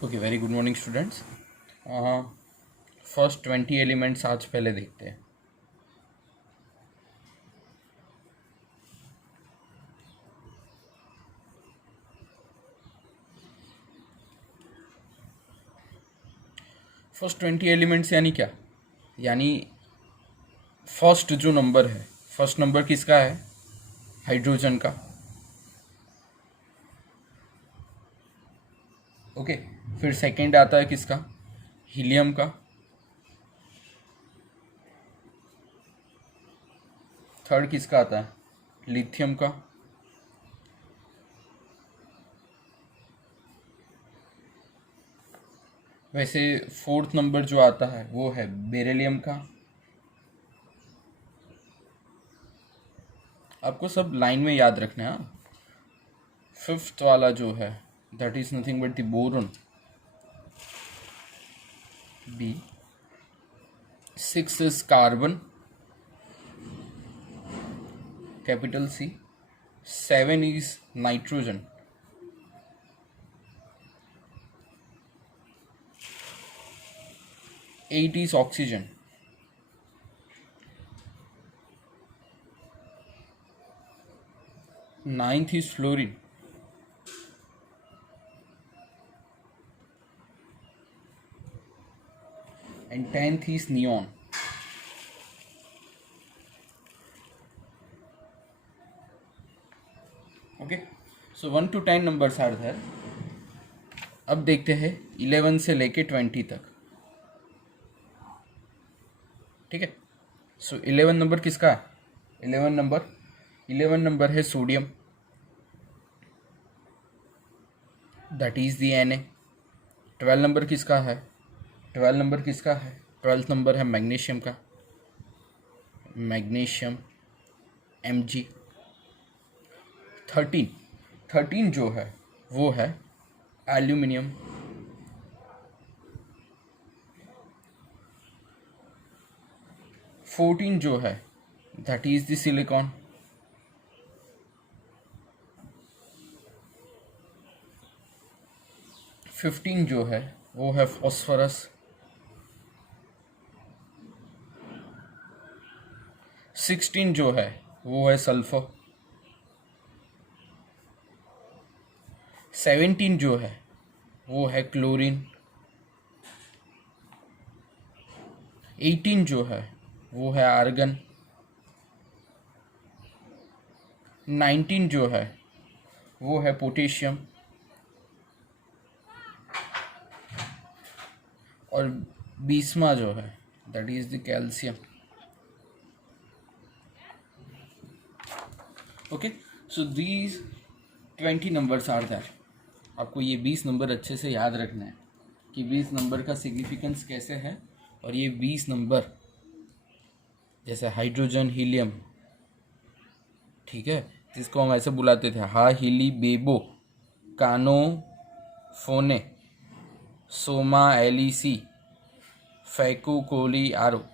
Okay, very good morning students. First 20 elements आज पहले देखते हैं। फर्स्ट 20 एलिमेंट्स यानी क्या? यानी फर्स्ट जो नंबर है, फर्स्ट नंबर किसका है? हाइड्रोजन का। ओके, फिर सेकंड आता है किसका? हीलियम का। थर्ड किसका आता है? लिथियम का। वैसे फोर्थ नंबर जो आता है वो है बेरिलियम का। आपको सब लाइन में याद रखना है। फिफ्थ वाला जो है that is nothing but the boron, B. 6 is carbon, capital C. 7 is nitrogen. 8 is oxygen. 9th is fluorine. And 10th is neon. Okay, so 1 to 10 numbers are there. अब देखते हैं 11 से लेके 20 तक। ठीक है, सो 11 नंबर किसका है? 11 नंबर है sodium, that is the Na। 12 number किसका है? 12th नंबर है मैग्नीशियम का, मैग्नीशियम Mg। 13 जो है वो है एल्यूमिनियम। 14 जो है दैट इज द सिलिकॉन। 15 जो है वो है फॉस्फोरस। 16 जो है वो है सल्फर। 17 जो है वो है क्लोरीन। 18 जो है वो है आर्गन। 19 जो है वो है पोटेशियम। और 20वां जो है that is the calcium. Okay, so these 20 numbers are there. आपको ये 20 नंबर अच्छे से याद रखना है कि 20 नंबर का सिग्निफिकेंस कैसे है। और ये 20 नंबर जैसे हाइड्रोजन, हीलियम, ठीक है, जिसको हम ऐसे बुलाते थे हा हीली बेबो कानो फोने सोमा एलिसी फैकू कोली आरो,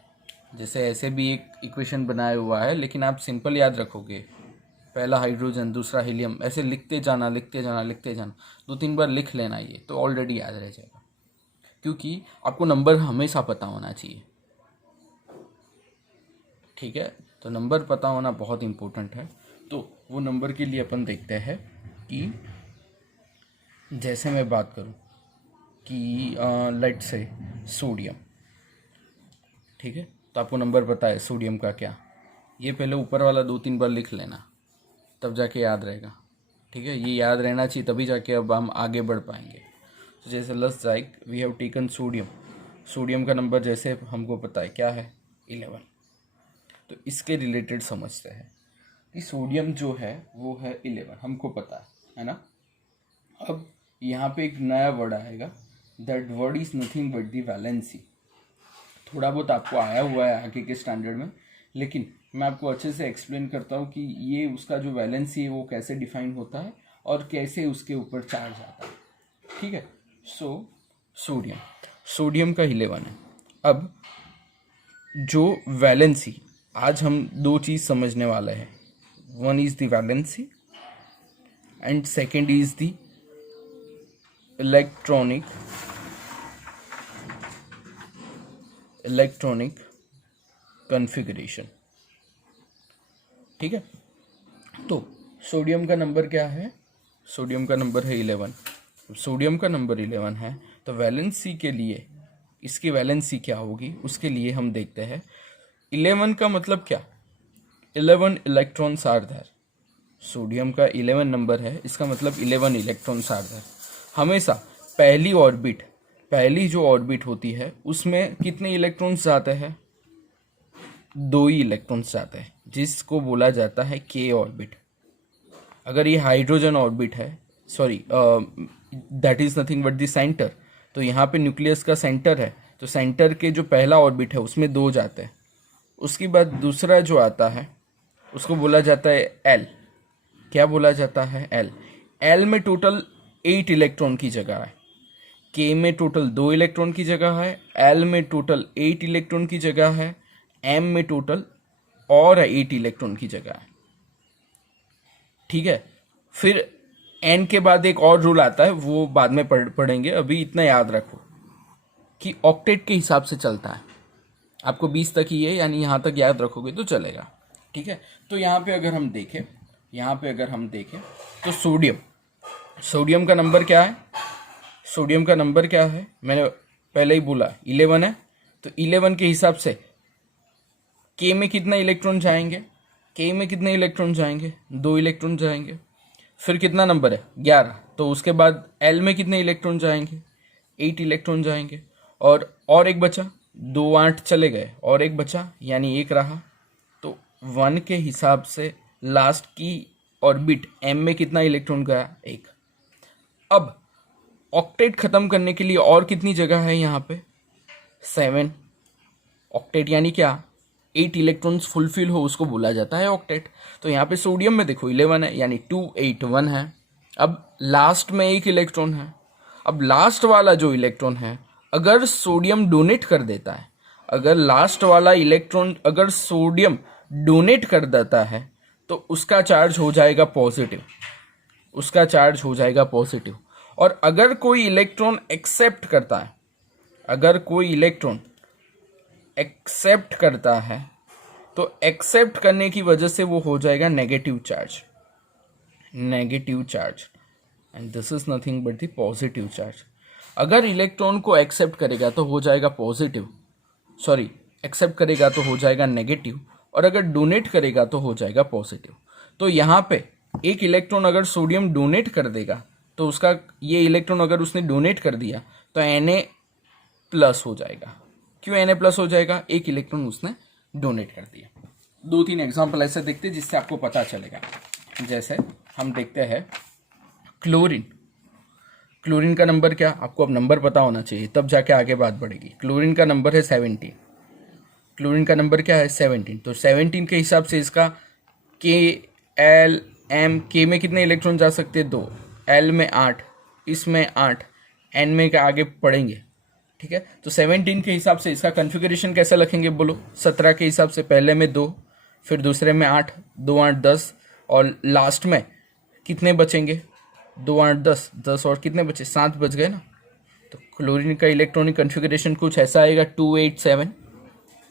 जैसे ऐसे भी एक इक्वेशन बनाया हुआ है, लेकिन आप सिंपल याद रखोगे। पहला हाइड्रोजन, दूसरा हीलियम, ऐसे लिखते जाना 2-3 बार लिख लेना, ये तो ऑलरेडी याद रह जाएगा। क्योंकि आपको नंबर हमेशा पता होना चाहिए। ठीक है, तो नंबर पता होना बहुत इम्पोर्टेंट है। तो वो नंबर के लिए अपन देखते हैं कि जैसे मैं बात करूं कि लेट से सोडियम, ठीक है, तो आपको नंबर पता है सोडियम का क्या। ये पहले ऊपर वाला 2-3 बार लिख लेना, तब जाके याद रहेगा। ठीक है, ये याद रहना चाहिए, तभी जाके अब हम आगे बढ़ पाएंगे। तो जैसे let's like we have taken sodium का नंबर जैसे हमको पता है क्या है, 11। तो इसके रिलेटेड समझते हैं कि सोडियम जो है वो है 11, हमको पता है ना। अब यहाँ पे एक नया वर्ड आएगा, that word is nothing but the valency. थोड़ा बहुत आपको आया हुआ है आगे के स्टैंडर्ड में, लेकिन मैं आपको अच्छे से एक्सप्लेन करता हूँ कि ये उसका जो वैलेंसी है वो कैसे डिफाइन होता है और कैसे उसके ऊपर चार्ज आता है। ठीक है, सो सोडियम का 11 है। अब जो वैलेंसी, आज हम 2 चीज़ समझने वाले हैं। One is the valency and second is the electronic electronic configuration. ठीक है, तो सोडियम का नंबर क्या है? सोडियम का नंबर है 11। सोडियम का नंबर 11 है तो वैलेंसी के लिए इसकी वैलेंसी क्या होगी उसके लिए हम देखते हैं। 11 का मतलब क्या? 11 इलेक्ट्रॉन्स आर देयर। सोडियम का 11 नंबर है, इसका मतलब 11 इलेक्ट्रॉन्स आर देयर। हमेशा पहली जो ऑर्बिट होती है उसमें कितने इलेक्ट्रॉन्स जाते हैं? 2 ही इलेक्ट्रॉन्स जाते हैं, जिसको बोला जाता है के ऑर्बिट। अगर ये हाइड्रोजन ऑर्बिट है, sorry that is nothing but the centre, तो यहाँ पे न्यूक्लियस का सेंटर है, तो सेंटर के जो पहला ऑर्बिट है उसमें 2 जाते हैं। उसके बाद दूसरा जो आता है उसको बोला जाता है एल। क्या बोला जाता है? एल। एल में टोटल 8 इलेक्ट्रॉन की जगह है, के में टोटल 2 इलेक्ट्रॉन की जगह है, एल में टोटल 8 इलेक्ट्रॉन की जगह है, एम में टोटल और 8 इलेक्ट्रॉन की जगह है। ठीक है, फिर एन के बाद एक और रूल आता है, वो बाद में पढ़ेंगे। अभी इतना याद रखो कि ऑक्टेट के हिसाब से चलता है। आपको 20 तक ही है, यानी यहाँ तक याद रखोगे तो चलेगा। ठीक है, तो यहाँ पे अगर हम देखें तो सोडियम का नंबर क्या है? सोडियम का नंबर क्या है? मैंने पहले ही बोला 11 है, तो 11 के हिसाब से के में कितना इलेक्ट्रॉन जाएंगे? के में कितने इलेक्ट्रॉन जाएंगे? 2 इलेक्ट्रॉन जाएंगे। फिर कितना नंबर है? 11। तो उसके बाद एल में कितने इलेक्ट्रॉन जाएंगे? 8 इलेक्ट्रॉन जाएंगे। और एक बचा, 2 8 चले गए और एक बचा, यानी 1 रहा। तो 1 के हिसाब से लास्ट की ऑर्बिट एम में कितना इलेक्ट्रॉन गया? 1। अब ऑक्टेट खत्म करने के लिए और कितनी जगह है यहाँ पे? 7। ऑक्टेट यानी क्या? 8 इलेक्ट्रॉन्स फुलफिल हो उसको बोला जाता है ऑक्टेट। तो यहाँ पे सोडियम में देखो 11 है, यानी 2 8 1 है। अब लास्ट में 1 इलेक्ट्रॉन है। अब लास्ट वाला जो इलेक्ट्रॉन है, अगर सोडियम डोनेट कर देता है, अगर सोडियम डोनेट कर देता है तो उसका चार्ज हो जाएगा पॉजिटिव। और अगर कोई इलेक्ट्रॉन एक्सेप्ट करता है तो एक्सेप्ट करने की वजह से वो हो जाएगा negative charge, and this is nothing but the positive charge. अगर इलेक्ट्रॉन को एक्सेप्ट करेगा तो हो जाएगा नेगेटिव, और अगर डोनेट करेगा तो हो जाएगा पॉजिटिव। तो यहाँ पे एक इलेक्ट्रॉन अगर सोडियम डोनेट कर देगा तो उसका ये इलेक्ट्रॉन अगर उसने डोनेट कर दिया तो Na+ हो जाएगा। क्यों Na+ हो जाएगा? एक इलेक्ट्रॉन उसने डोनेट कर दिया। 2-3 एग्जाम्पल ऐसे देखते हैं जिससे आपको पता चलेगा। जैसे हम देखते हैं क्लोरीन का नंबर क्या? आपको अब नंबर पता होना चाहिए, तब जाके आगे बात बढ़ेगी। क्लोरीन का नंबर है 17। क्लोरीन का नंबर क्या है? 17। तो 17 के हिसाब से इसका Kl के में कितने इलेक्ट्रॉन जा सकते हैं? 2। एल में 8, इसमें 8, एन में का आगे पढ़ेंगे। ठीक है, तो 17 के हिसाब से इसका कॉन्फ़िगरेशन कैसा लिखेंगे बोलो? 17 के हिसाब से पहले में 2, फिर दूसरे में 8, 2 8 10, और लास्ट में कितने बचेंगे? 2 8 10 और कितने बचे? 7 बच गए ना। तो क्लोरीन का इलेक्ट्रॉनिक कॉन्फ़िगरेशन कुछ ऐसा आएगा, 2 8 7।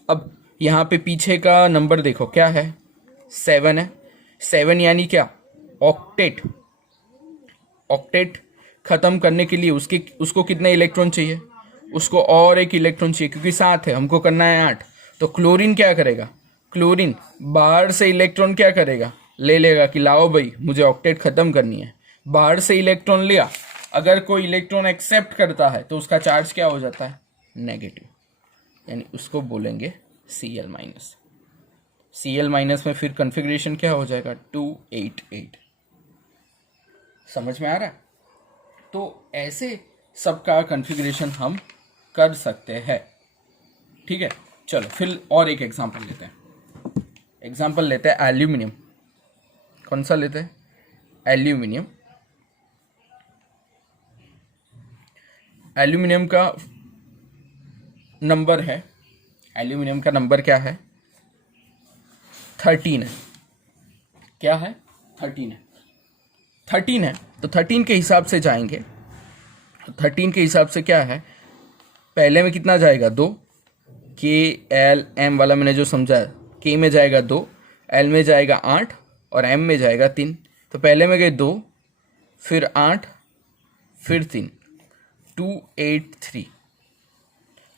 अब यहाँ पे पीछे का नंबर देखो क्या है? 7 है। 7 यानी क्या? ऑक्टेट खत्म करने के लिए उसको कितने इलेक्ट्रॉन चाहिए? उसको और एक इलेक्ट्रॉन चाहिए, क्योंकि 7 है, हमको करना है 8। तो क्लोरीन क्या करेगा? क्लोरीन बाहर से इलेक्ट्रॉन क्या करेगा? ले लेगा कि लाओ भाई मुझे ऑक्टेट खत्म करनी है। बाहर से इलेक्ट्रॉन लिया, अगर कोई इलेक्ट्रॉन एक्सेप्ट करता है तो उसका चार्ज क्या हो जाता है? नेगेटिव, यानी उसको बोलेंगे Cl-। Cl- में फिर कॉन्फ़िगरेशन क्या हो जाएगा? 2 8 8। समझ में आ रहा है? तो ऐसे सबका कॉन्फ़िगरेशन हम कर सकते हैं। ठीक है, चलो फिर और एक एग्जांपल लेते हैं। एल्यूमिनियम। कौन सा लेते हैं? एल्यूमिनियम। एल्यूमिनियम का नंबर है, एल्यूमिनियम का नंबर क्या है? 13 है। क्या है? 13 है। 13 है तो 13 के हिसाब से जाएंगे। 13 के हिसाब से क्या है? पहले में कितना जाएगा? 2, के एल एम वाला मैंने जो समझा, के में जाएगा 2, एल में जाएगा 8 और एम में जाएगा 3। तो पहले में गए 2, फिर 8, फिर 3, 2 8 3।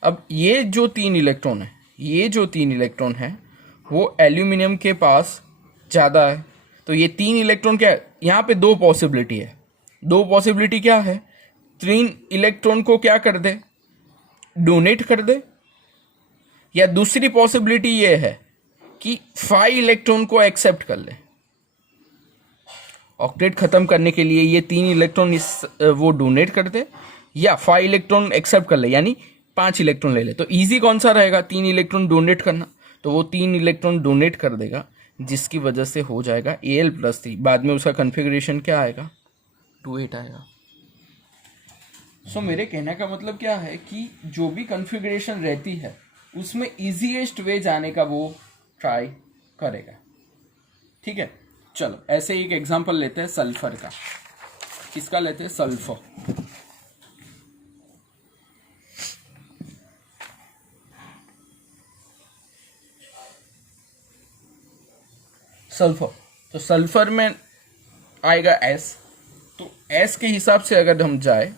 अब ये जो 3 इलेक्ट्रॉन है, ये जो 3 इलेक्ट्रॉन है वो एल्यूमिनियम के पास ज़्यादा है। तो ये 3 इलेक्ट्रॉन क्या है, यहाँ पे 2 पॉसिबिलिटी है। 2 पॉसिबिलिटी क्या है, 3 इलेक्ट्रॉन को क्या कर दे, डोनेट कर दे, या दूसरी पॉसिबिलिटी ये है कि 5 इलेक्ट्रॉन को एक्सेप्ट कर ले। ऑक्टेट खत्म करने के लिए ये 3 इलेक्ट्रॉन वो डोनेट कर दे या 5 इलेक्ट्रॉन एक्सेप्ट कर ले, यानी 5 इलेक्ट्रॉन ले ले। तो इजी कौन सा रहेगा, 3 इलेक्ट्रॉन डोनेट करना। तो वो 3 इलेक्ट्रॉन डोनेट कर देगा, जिसकी वजह से हो जाएगा Al+3। बाद में उसका कन्फिग्रेशन क्या आएगा, 2 8 आएगा। सो मेरे कहने का मतलब क्या है कि जो भी कन्फिग्रेशन रहती है उसमें इजीएस्ट वे जाने का वो ट्राई करेगा। ठीक है, चलो ऐसे ही एक एग्जांपल लेते हैं सल्फर का। किसका लेते हैं, सल्फर। सल्फर, तो सल्फर में आएगा S। तो S के हिसाब से अगर हम जाए,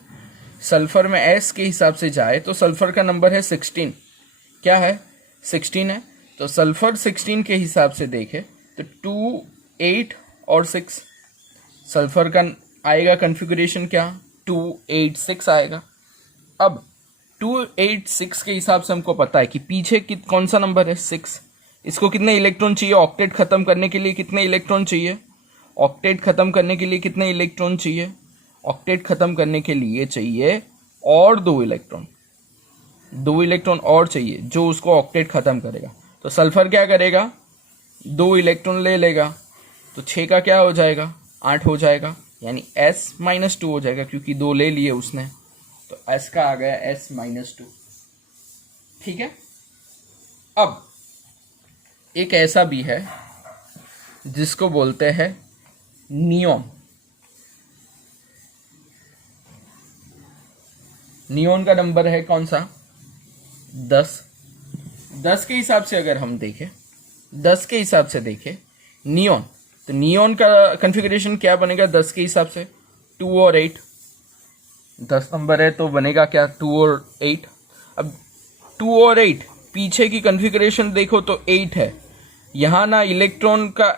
सल्फर में S के हिसाब से जाए तो सल्फर का नंबर है 16। क्या है, 16 है। तो सल्फर 16 के हिसाब से देखे तो 2 8 और 6, सल्फर का आएगा कन्फिगरेशन क्या, 2 8 6 आएगा। अब 2 8 6 के हिसाब से हमको पता है कि पीछे कौन सा नंबर है, 6। इसको कितने इलेक्ट्रॉन चाहिए, ऑक्टेट खत्म करने के लिए कितने इलेक्ट्रॉन चाहिए, ऑक्टेट खत्म करने के लिए कितने इलेक्ट्रॉन चाहिए, ऑक्टेट खत्म करने के लिए चाहिए और 2 इलेक्ट्रॉन, 2 इलेक्ट्रॉन और चाहिए जो उसको ऑक्टेट खत्म करेगा। तो सल्फर क्या करेगा, 2 इलेक्ट्रॉन ले लेगा, तो 6 का क्या हो जाएगा, 8 हो जाएगा, यानी S-2 हो जाएगा क्योंकि 2 ले लिए उसने। तो S का आ गया S-2। ठीक है। अब एक ऐसा भी है जिसको बोलते हैं नियोन। नियोन का नंबर है कौन सा, 10। 10 के हिसाब से अगर हम देखें, 10 के हिसाब से देखें नियोन, तो नियोन का कॉन्फ़िगरेशन क्या बनेगा 10 के हिसाब से, 2 और 8। 10 नंबर है तो बनेगा क्या, 2 और 8। अब 2 और 8 पीछे की कॉन्फ़िगरेशन देखो तो 8 है। यहाँ ना इलेक्ट्रॉन का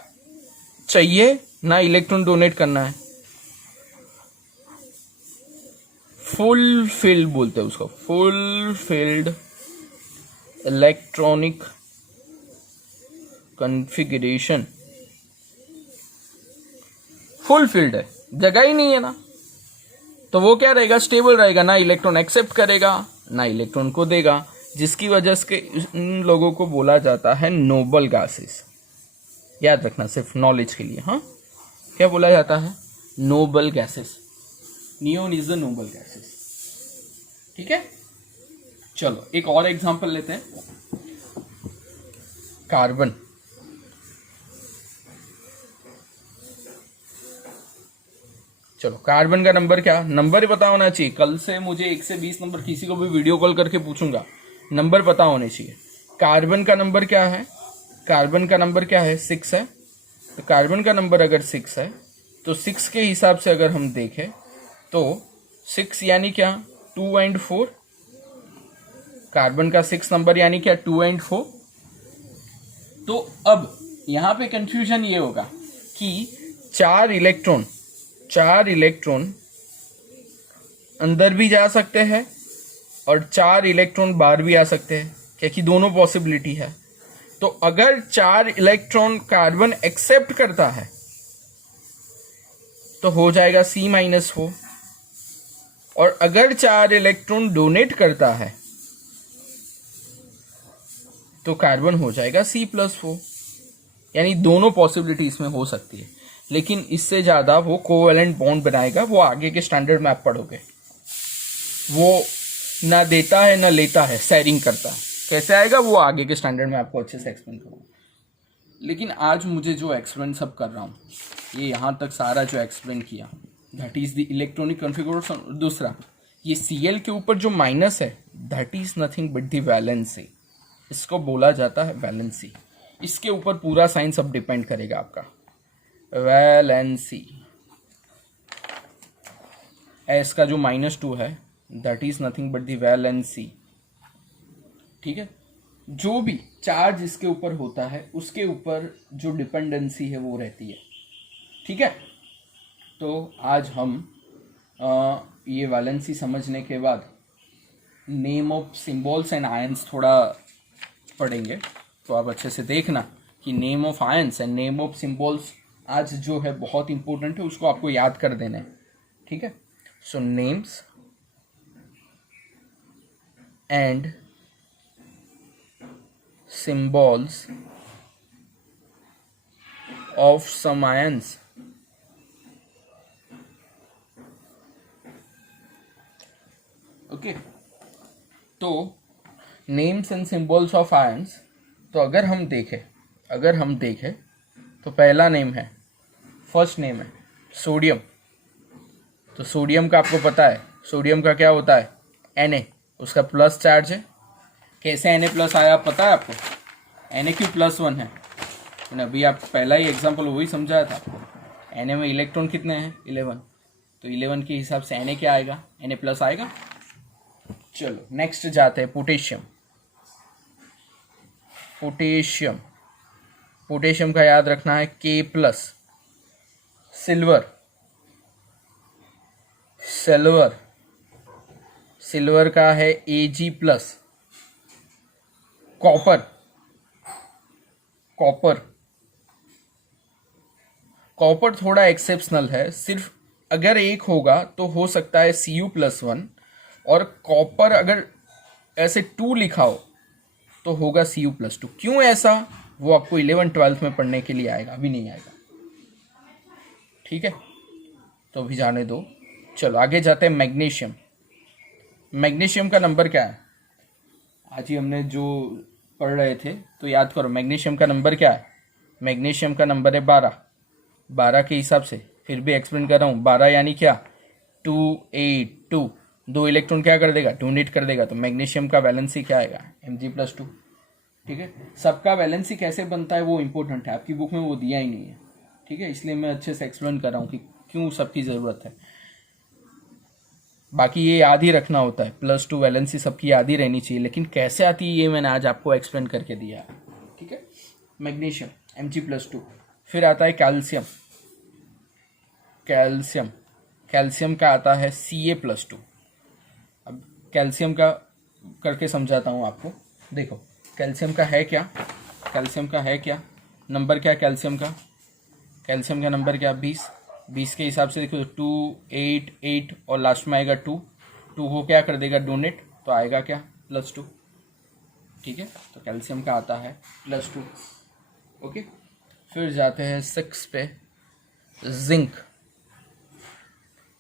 चाहिए ना इलेक्ट्रॉन डोनेट करना है, फुल फिल्ड बोलते हैं उसको, full field electronic configuration. Full field है, जगह ही नहीं है ना, तो वो क्या रहेगा, स्टेबल रहेगा, ना इलेक्ट्रॉन एक्सेप्ट करेगा ना इलेक्ट्रॉन को देगा, जिसकी वजह से इन लोगों को बोला जाता है नोबल गैसेस। याद रखना सिर्फ नॉलेज के लिए, हाँ, क्या बोला जाता है, noble gases. Neon is the noble gases. ठीक है, चलो एक और एग्जांपल लेते हैं, कार्बन। चलो कार्बन का नंबर क्या, नंबर पता होना चाहिए। कल से मुझे 1 से 20 नंबर किसी को भी वीडियो कॉल करके पूछूंगा, नंबर पता होने चाहिए। कार्बन का नंबर क्या है, कार्बन का नंबर क्या है, 6 है। तो कार्बन का नंबर अगर 6 है तो 6 के हिसाब से अगर हम देखें तो 6 यानी क्या, 2 एंड 4। कार्बन का 6 नंबर यानी क्या, 2 एंड 4। तो अब यहां पे कंफ्यूजन ये होगा कि 4 इलेक्ट्रॉन अंदर भी जा सकते हैं और 4 इलेक्ट्रॉन बाहर भी आ सकते हैं, क्योंकि दोनों पॉसिबिलिटी है। तो अगर 4 इलेक्ट्रॉन कार्बन एक्सेप्ट करता है तो हो जाएगा C-4, और अगर 4 इलेक्ट्रॉन डोनेट करता है तो कार्बन हो जाएगा C+4। यानी दोनों पॉसिबिलिटी इसमें हो सकती है, लेकिन इससे ज़्यादा वो कोवेलेंट बॉन्ड बनाएगा, वो आगे के स्टैंडर्ड में आप पढ़ोगे। वो ना देता है ना लेता है, शेयरिंग करता है। कैसे आएगा वो आगे के स्टैंडर्ड में आपको अच्छे से एक्सप्लेन करूँगा। लेकिन आज मुझे जो एक्सप्लेन सब कर रहा हूँ, ये यहाँ तक सारा जो एक्सप्लेन किया, that is the electronic configuration. दूसरा, ये Cl के ऊपर जो माइनस है, that is nothing but the valency. इसको बोला जाता है वैलेंसी। इसके ऊपर पूरा साइंस अब डिपेंड करेगा आपका। वैलेंसी, एस का जो -2 है that is nothing but the valency. ठीक है, जो भी चार्ज इसके ऊपर होता है उसके ऊपर जो डिपेंडेंसी है वो रहती है। ठीक है, तो आज हम ये वैलेंसी समझने के बाद name of symbols and ions थोड़ा पढ़ेंगे। तो आप अच्छे से देखना कि name of ions and name of symbols आज जो है बहुत इंपॉर्टेंट है, उसको आपको याद कर देना है। ठीक है, so names and symbols of some ions. Okay, तो names and symbols of ions. तो अगर हम देखें तो पहला नेम है, फर्स्ट नेम है सोडियम। तो सोडियम का आपको पता है, सोडियम का क्या होता है, Na, उसका प्लस चार्ज है। कैसे Na प्लस आया पता है आपको, Na +1 है। अभी आप पहला ही एग्जाम्पल वही समझाया था आपको। Na में इलेक्ट्रॉन कितने हैं, 11। तो 11 के हिसाब से Na क्या आएगा, Na+ आएगा। चलो नेक्स्ट जाते हैं, पोटेशियम। पोटेशियम का याद रखना है K+। सिल्वर का है Ag+। कॉपर थोड़ा एक्सेप्शनल है, सिर्फ अगर एक होगा तो हो सकता है Cu+1, और कॉपर अगर ऐसे 2 लिखा हो तो होगा Cu+2। क्यों ऐसा, वो आपको 11-12 में पढ़ने के लिए आएगा, अभी नहीं आएगा। ठीक है, तो अभी जाने दो। चलो आगे जाते हैं, मैग्नीशियम का नंबर क्या है। आज ही हमने जो पढ़ रहे थे तो याद करो, मैग्नीशियम का नंबर क्या है। मैग्नीशियम का नंबर है 12 के हिसाब से फिर भी एक्सप्लेन कर रहा हूँ। 12 यानी क्या, 282। 2 इलेक्ट्रॉन क्या कर देगा, डोनेट कर देगा। तो मैग्नीशियम का वैलेंसी क्या आएगा, Mg+2। ठीक है, सबका वैलेंसी कैसे बनता है वो इंपॉर्टेंट है, आपकी बुक में वो दिया ही नहीं है। ठीक है, इसलिए मैं अच्छे से एक्सप्लेन कर रहा हूँ कि क्यों सबकी ज़रूरत है। बाकी ये याद ही रखना होता है, +2 वैलेंसी सबकी याद ही रहनी चाहिए, लेकिन कैसे आती है ये मैंने आज आपको एक्सप्लेन करके दिया है। ठीक है, मैग्नीशियम Mg+2। फिर आता है कैल्शियम का आता है Ca+2। अब कैल्शियम का करके समझाता हूँ आपको। देखो कैल्शियम का है क्या, नंबर क्या कैल्शियम का नंबर क्या, 20 के हिसाब से देखो, 2 8 8 और लास्ट में आएगा 2 वो क्या कर देगा, डोनेट, तो आएगा क्या, +2। ठीक है, तो कैल्शियम का आता है +2। ओके, फिर जाते हैं 6 पे,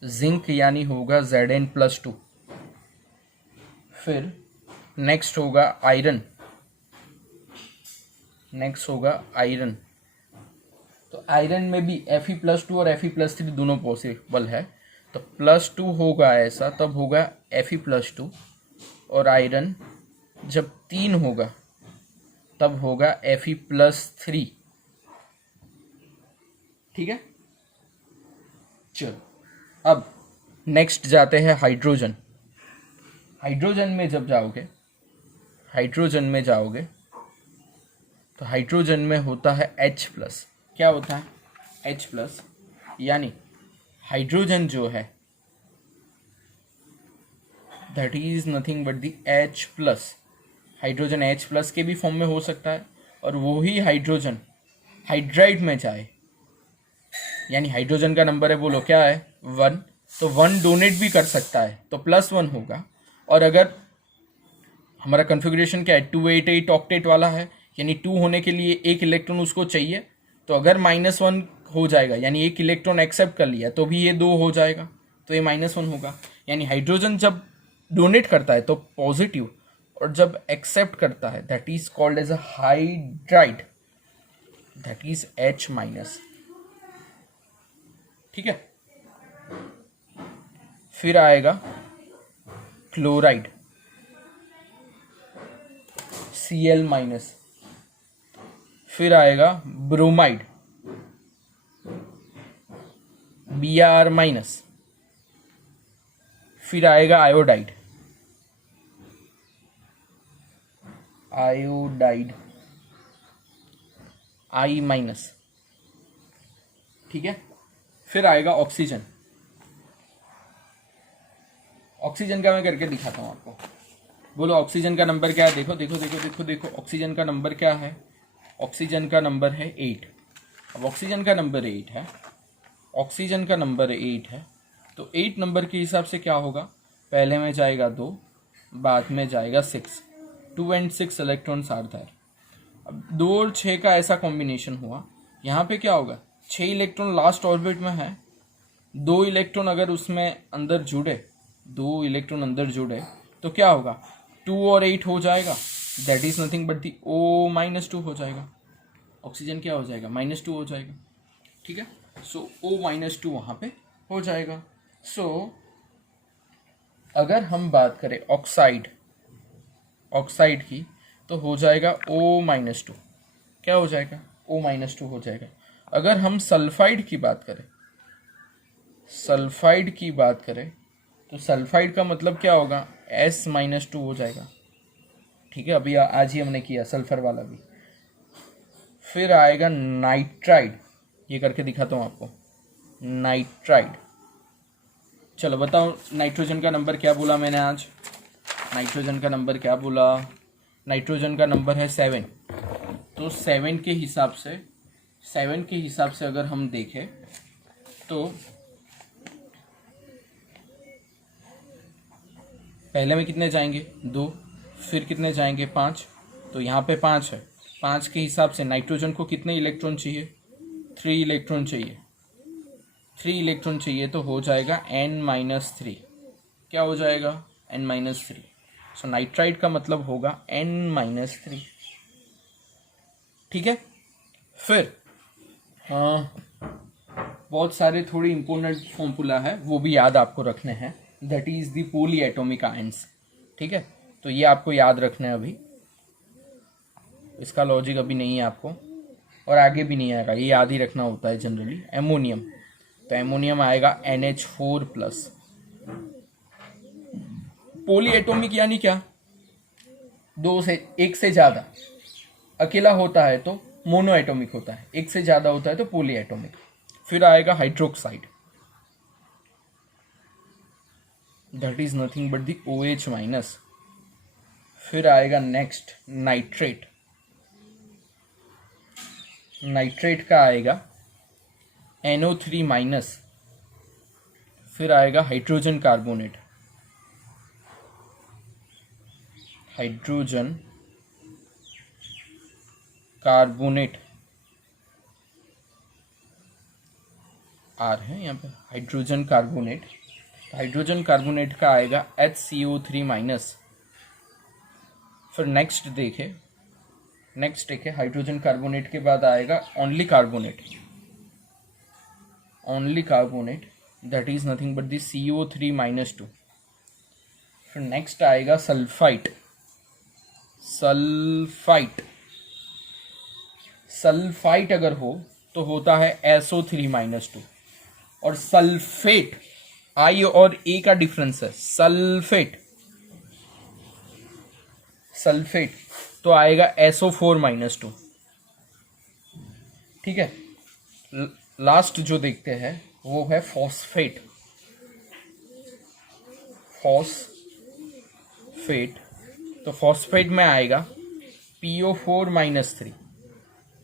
जिंक यानी होगा Zn+2। फिर नेक्स्ट होगा आयरन। तो आयरन में भी Fe+2 और Fe+3 दोनों पॉसिबल है। तो +2 होगा ऐसा, तब होगा Fe+2, और आयरन जब 3 होगा तब होगा Fe+3। ठीक है, चलो अब नेक्स्ट जाते हैं हाइड्रोजन। हाइड्रोजन में जाओगे तो हाइड्रोजन में होता है H+। क्या होता है, H+, यानी हाइड्रोजन जो है that is nothing but the H+। Hydrogen H+ के भी फॉर्म में हो सकता है, और वो ही हाइड्रोजन हाइड्राइड में जाए, यानी हाइड्रोजन का नंबर है, बोलो क्या है, 1, तो 1 डोनेट भी कर सकता है, तो +1 होगा। और अगर हमारा कॉन्फ़िगरेशन क्या है, 288 ऑक्टेट वाला है, यानी 2 होने के लिए एक इलेक्ट्रॉन उसको चाहिए, तो अगर -1 हो जाएगा, यानी एक इलेक्ट्रॉन एक्सेप्ट कर लिया, तो भी ये 2 हो जाएगा, तो ये -1 होगा। यानी हाइड्रोजन जब डोनेट करता है तो पॉजिटिव, और जब एक्सेप्ट करता है that is called as a hydride, that is H-। ठीक है, फिर आएगा क्लोराइड, Cl माइनस, फिर आएगा ब्रोमाइड Br माइनस, फिर आएगा आयोडाइड I माइनस, ठीक है। फिर आएगा ऑक्सीजन। ऑक्सीजन का मैं करके दिखाता हूं आपको। बोलो ऑक्सीजन का नंबर क्या है? देखो देखो देखो देखो देखो, ऑक्सीजन का नंबर क्या है? ऑक्सीजन का नंबर है 8। अब ऑक्सीजन का नंबर 8 है, ऑक्सीजन का नंबर 8 है, तो 8 नंबर के हिसाब से क्या होगा? पहले में जाएगा 2, बाद में जाएगा 6। 2 and 6 इलेक्ट्रॉन्स आर देयर। अब 2 और 6 का ऐसा कॉम्बिनेशन हुआ, यहाँ पे क्या होगा? 6 इलेक्ट्रॉन लास्ट ऑर्बिट में है, 2 इलेक्ट्रॉन अगर उसमें अंदर जुड़े, 2 इलेक्ट्रॉन अंदर जुड़े तो क्या होगा? 2 और 8 हो जाएगा, that is nothing but the O-2 हो जाएगा। ऑक्सीजन क्या हो जाएगा? -2 हो जाएगा, ठीक है। सो O-2 वहाँ पे हो जाएगा। सो अगर हम बात करें ऑक्साइड की, तो हो जाएगा O-2। क्या हो जाएगा? O-2 हो जाएगा। अगर हम सल्फाइड की बात करें तो सल्फाइड का मतलब क्या होगा? S-2 हो जाएगा, ठीक है। अभी आज ही हमने किया सल्फर वाला भी। फिर आएगा नाइट्राइड, ये करके दिखाता हूँ आपको। नाइट्राइड, चलो बताओ नाइट्रोजन का नंबर क्या बोला मैंने आज? नाइट्रोजन का नंबर क्या बोला? नाइट्रोजन का नंबर है 7। तो 7 के हिसाब से अगर हम देखें तो पहले में कितने जाएंगे? 2, फिर कितने जाएंगे? 5। तो यहाँ पे 5 है, 5 के हिसाब से नाइट्रोजन को कितने इलेक्ट्रॉन चाहिए? 3 इलेक्ट्रॉन चाहिए। 3 इलेक्ट्रॉन चाहिए तो हो जाएगा N-3। क्या हो जाएगा? N-3। सो नाइट्राइड का मतलब होगा N-3, ठीक है। फिर बहुत सारे थोड़ी इंपॉर्टेंट फॉर्मूला है, वो भी याद आपको रखने हैं। That is the polyatomic ions, ठीक है। तो ये आपको याद रखना है, अभी इसका लॉजिक अभी नहीं है आपको और आगे भी नहीं आएगा, ये याद ही रखना होता है जनरली। एमोनियम, तो एमोनियम आएगा NH4+। पोली एटॉमिक यानी क्या? 2 से 1 से ज़्यादा। अकेला होता है तो मोनो एटॉमिक होता है, 1 से ज़्यादा होता है तो पोली एटॉमिक। फिर आएगा hydroxide, that is nothing but the OH-। फिर आएगा नेक्स्ट नाइट्रेट, नाइट्रेट का आएगा NO3-। फिर आएगा hydrogen carbonate, hydrogen carbonate are है यहाँ पे, हाइड्रोजन कार्बोनेट। हाइड्रोजन कार्बोनेट का आएगा HCO3-। फिर नेक्स्ट देखें हाइड्रोजन कार्बोनेट के बाद आएगा only carbonate, that is nothing but the CO3-2। फिर नेक्स्ट आएगा सल्फाइट अगर हो तो होता है SO3-2। और सल्फेट, I और A का डिफरेंस है। सल्फेट तो आएगा SO4-2, ठीक है। लास्ट जो देखते हैं वो है फॉस्फेट। तो फॉस्फेट में आएगा PO4-3।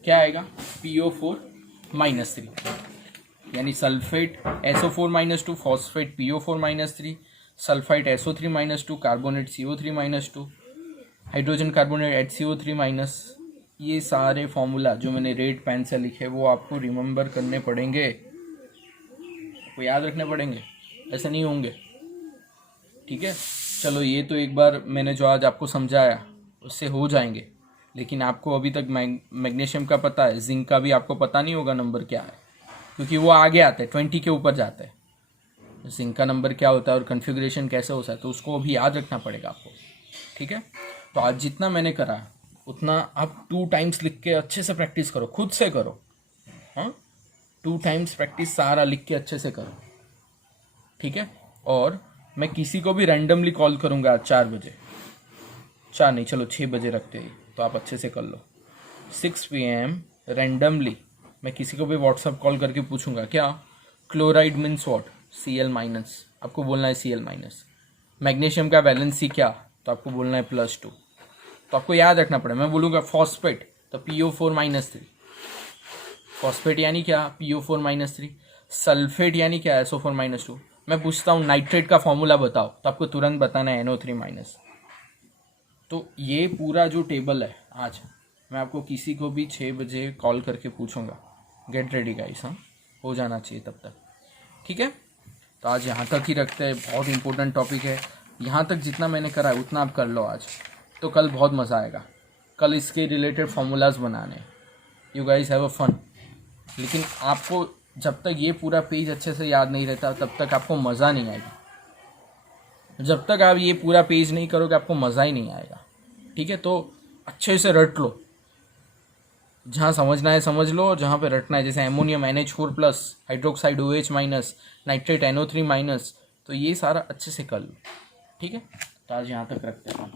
क्या आएगा? PO4-3, यानी sulphate SO4-2, phosphate PO4-3, sulphite SO3-2, carbonate CO3-2, hydrogen carbonate HCO3-। ये सारे फॉर्मूला जो मैंने रेड पेन से लिखे वो आपको रिमेंबर करने पड़ेंगे, आपको याद रखने पड़ेंगे, ऐसे नहीं होंगे, ठीक है। चलो ये तो एक बार मैंने जो आज आपको समझाया उससे हो जाएंगे, लेकिन आपको अभी तक मैग्नीशियम का पता है, जिंक का भी आपको पता नहीं होगा नंबर क्या है, क्योंकि वो आगे आता है, 20 के ऊपर जाता है। जिंक का नंबर क्या होता है और कन्फिग्रेशन कैसे होता है, तो उसको अभी याद रखना पड़ेगा आपको, ठीक है। तो आज जितना मैंने करा उतना आप 2 टाइम्स लिख के अच्छे से प्रैक्टिस करो, खुद से करो। हाँ, 2 टाइम्स प्रैक्टिस सारा लिख के अच्छे से करो, ठीक है। और मैं किसी को भी रैंडमली कॉल करूँगा आज 4 बजे, 4 नहीं चलो 6 बजे रखते हैं, तो आप अच्छे से कर लो। 6 PM रैंडमली मैं किसी को भी व्हाट्सअप कॉल करके पूछूंगा क्या क्लोराइड मीन्स व्हाट, Cl-, आपको बोलना है Cl-। मैग्नीशियम का वैलेंसी क्या, तो आपको बोलना है +2। तो आपको याद रखना पड़ेगा, मैं बोलूँगा फॉस्फेट तो PO4-3, फॉस्फेट यानी क्या PO4-3, सल्फेट यानी क्या SO4-2। मैं पूछता हूँ नाइट्रेट का फॉर्मूला बताओ, तो आपको तुरंत बताना है NO3-। तो ये पूरा जो टेबल है आज मैं आपको किसी को भी 6 बजे कॉल करके पूछूंगा। गेट रेडी गाइस, हाँ हो जाना चाहिए तब तक, ठीक है। तो आज यहाँ तक ही रखते हैं, बहुत इंपॉर्टेंट टॉपिक है। यहाँ तक जितना मैंने करा है उतना आप कर लो आज, तो कल बहुत मज़ा आएगा। कल इसके रिलेटेड फार्मूलाज बनाने, you guys have a fun. लेकिन आपको जब तक ये पूरा पेज अच्छे से याद नहीं रहता तब तक आपको मज़ा नहीं आएगा। जब तक आप ये पूरा पेज नहीं करोगे आपको मज़ा ही नहीं आएगा, ठीक है। तो अच्छे से रट लो, जहाँ समझना है समझ लो, और जहाँ पे रटना है जैसे ammonium NH4+, hydroxide OH-, nitrate NO3-, तो ये सारा अच्छे से कर लो, ठीक है। तो आज यहाँ तक रखते हैं।